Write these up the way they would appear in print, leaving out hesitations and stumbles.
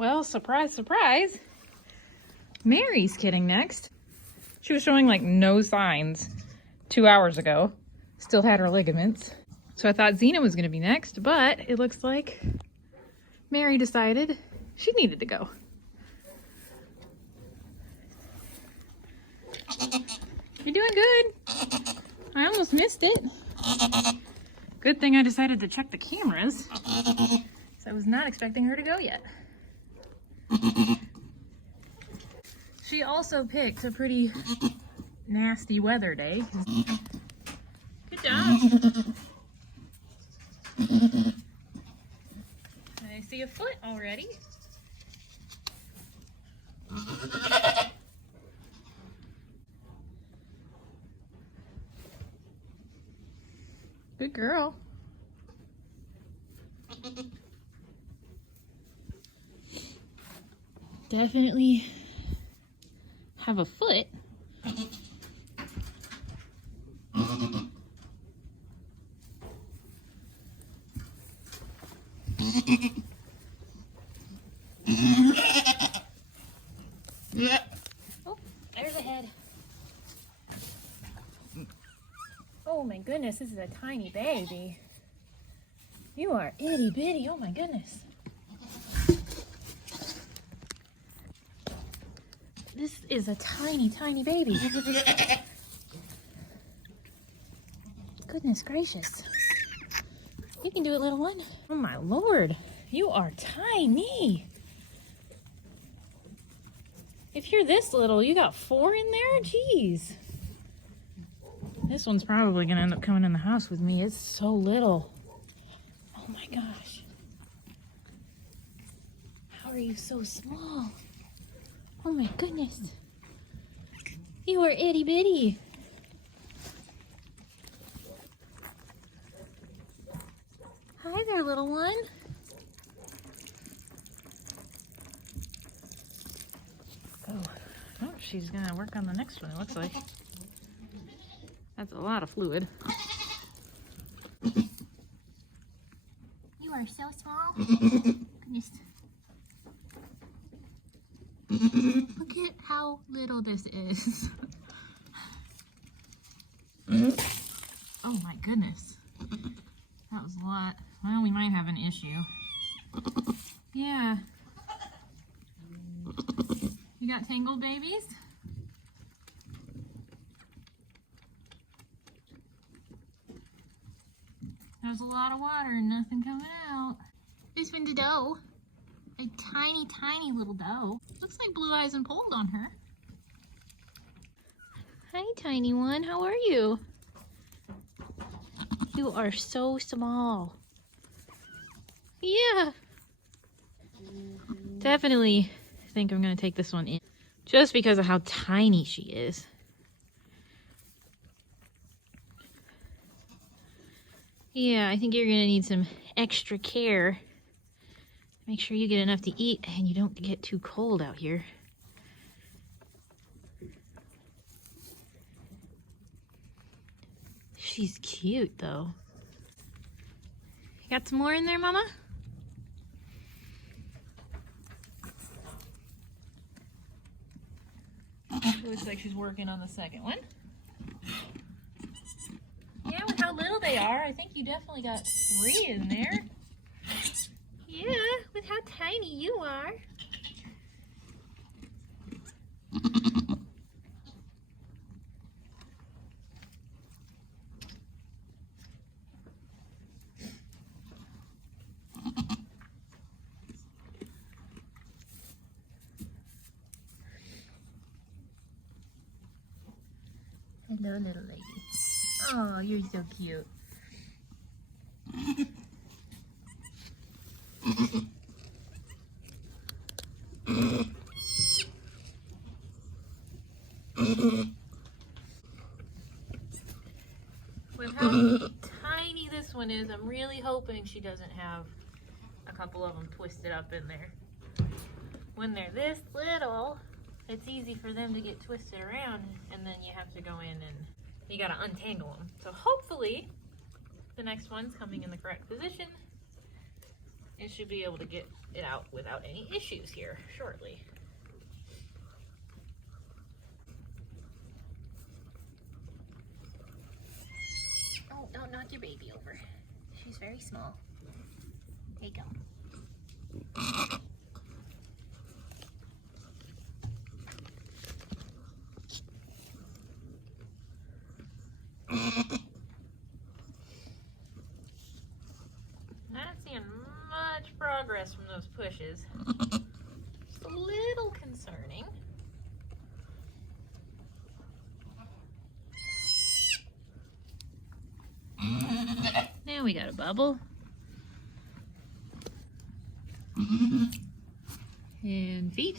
Well, surprise, surprise. Mary's kidding next. She was showing like no signs 2 hours ago. Still had her ligaments. So I thought Xena was going to be next, but it looks like Mary decided she needed to go. You're doing good. I almost missed it. Good thing I decided to check the cameras. So I was not expecting her to go yet. She also picked a pretty nasty weather day. Good job. I see a foot already. Good girl. Definitely have a foot. Oh, there's a head. Oh my goodness, this is a tiny baby. You are itty bitty, oh my goodness. This is a tiny, tiny baby. Goodness gracious. You can do it, little one. Oh my lord, you are tiny. If you're this little, you got 4 in there? Jeez. This one's probably gonna end up coming in the house with me. It's so little. Oh my gosh. How are you so small? Oh my goodness. You are itty bitty. Hi there, little one. Oh, she's gonna work on the next one, it looks like. That's a lot of fluid. You are so small. Goodness. Look at how little this is. Oh my goodness. That was a lot. Well, we might have an issue. Yeah. You got tangled babies? There's a lot of water and nothing coming out. This one's a doe. A tiny, tiny little doe. Looks like blue eyes and pulled on her. Hi, tiny one. How are you? You are so small. Yeah. Definitely think I'm going to take this one in. Just because of how tiny she is. Yeah, I think you're going to need some extra care. Make sure you get enough to eat and you don't get too cold out here. She's cute though. Got some more in there, Mama? Looks like she's working on the second one. Yeah, with how little they are, I think you definitely got 3 in there. Yeah, with how tiny you are. Hello, little lady. Oh, you're so cute. With how tiny this one is, I'm really hoping she doesn't have a couple of them twisted up in there. When they're this little, it's easy for them to get twisted around, and then you have to go in and you gotta untangle them. So hopefully the next one's coming in the correct position and should be able to get it out without any issues here shortly. Oh, don't knock your baby over. She's very small. There you go. Not seeing much progress from those pushes. Just a little concerning. Now we got a bubble. And feet.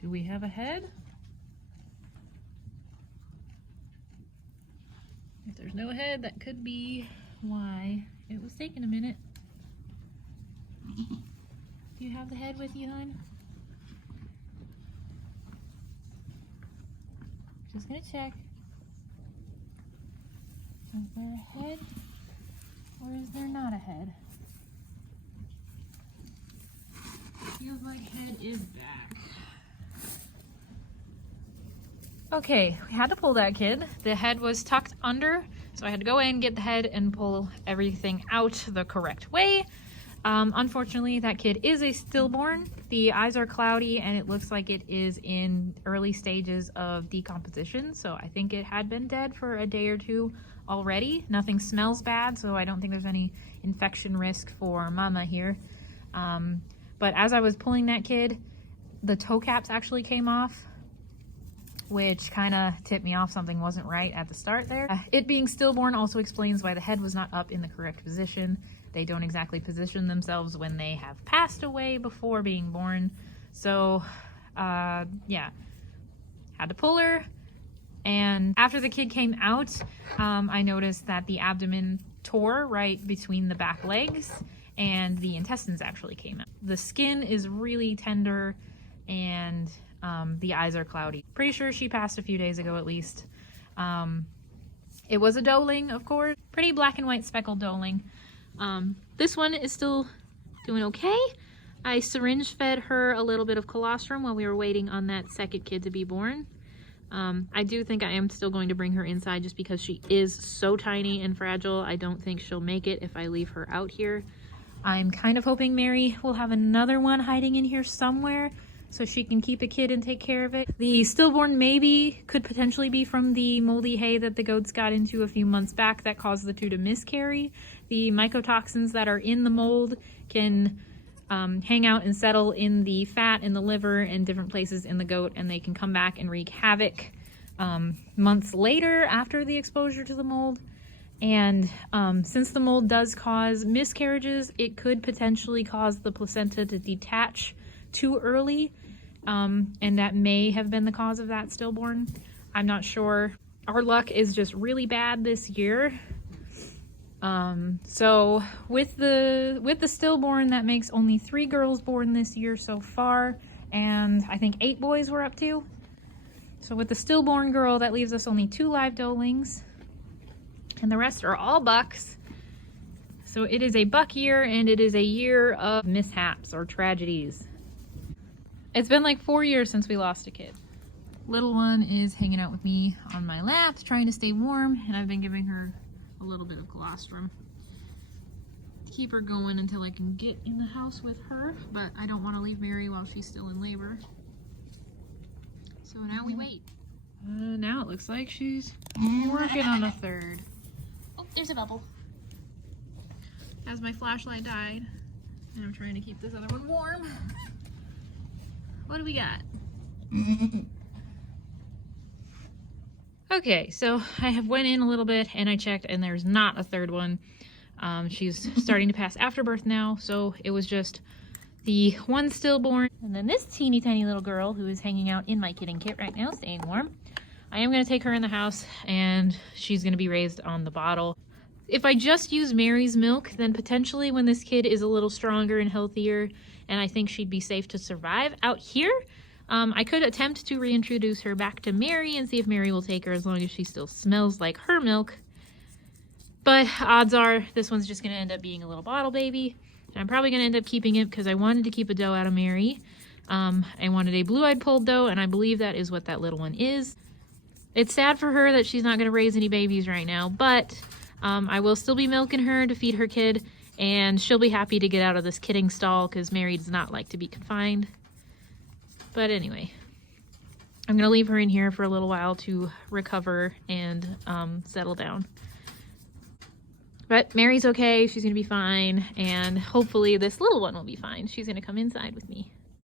Do we have a head? If there's no head, that could be why it was taking a minute. Do you have the head with you, hon? Just gonna check. Is there a head? Or is there not a head? Feels like head is back. Okay, we had to pull that kid. The head was tucked under, so I had to go in, get the head, and pull everything out the correct way. Unfortunately, that kid is a stillborn. The eyes are cloudy, and it looks like it is in early stages of decomposition, so I think it had been dead for a day or two already. Nothing smells bad, so I don't think there's any infection risk for mama here. But as I was pulling that kid, the toe caps actually came off, which kind of tipped me off something wasn't right at the start there. It being stillborn also explains why the head was not up in the correct position. They don't exactly position themselves when they have passed away before being born. So, yeah, had to pull her. And after the kid came out, I noticed that the abdomen tore right between the back legs, and the intestines actually came out. The skin is really tender, and the eyes are cloudy. Pretty sure she passed a few days ago at least. It was a doeling, of course. Pretty black and white speckled doeling. This one is still doing okay. I syringe fed her a little bit of colostrum while we were waiting on that second kid to be born. I do think I am still going to bring her inside just because she is so tiny and fragile. I don't think she'll make it if I leave her out here. I'm kind of hoping Mary will have another one hiding in here somewhere so she can keep a kid and take care of it. The stillborn maybe could potentially be from the moldy hay that the goats got into a few months back that caused the two to miscarry. The mycotoxins that are in the mold can hang out and settle in the fat in the liver and different places in the goat, and they can come back and wreak havoc months later after the exposure to the mold. And since the mold does cause miscarriages, it could potentially cause the placenta to detach too early, and that may have been the cause of that stillborn. I'm not sure. Our luck is just really bad this year. So with the stillborn, that makes only 3 girls born this year so far, and I think 8 boys we're up to. So with the stillborn girl, that leaves us only 2 live doelings, and the rest are all bucks. So it is a buck year, and it is a year of mishaps or tragedies. It's been like 4 years since we lost a kid. Little one is hanging out with me on my lap, trying to stay warm, and I've been giving her a little bit of colostrum to keep her going until I can get in the house with her, but I don't want to leave Mary while she's still in labor. So now we wait. Now it looks like she's working on a third. Oh, there's a bubble. As my flashlight died, and I'm trying to keep this other one warm. What do we got? Okay, so I have went in a little bit and I checked, and there's not a third one. She's starting to pass afterbirth now, so it was just the one stillborn. And then this teeny tiny little girl who is hanging out in my kidding kit right now, staying warm. I am going to take her in the house, and she's going to be raised on the bottle. If I just use Mary's milk, then potentially when this kid is a little stronger and healthier, and I think she'd be safe to survive out here, I could attempt to reintroduce her back to Mary and see if Mary will take her as long as she still smells like her milk. But odds are this one's just going to end up being a little bottle baby. I'm probably going to end up keeping it because I wanted to keep a doe out of Mary. I wanted a blue-eyed polled doe, and I believe that is what that little one is. It's sad for her that she's not going to raise any babies right now, but I will still be milking her to feed her kid, and she'll be happy to get out of this kidding stall because Mary does not like to be confined. But anyway, I'm going to leave her in here for a little while to recover and settle down. But Mary's okay, she's going to be fine, and hopefully this little one will be fine. She's going to come inside with me.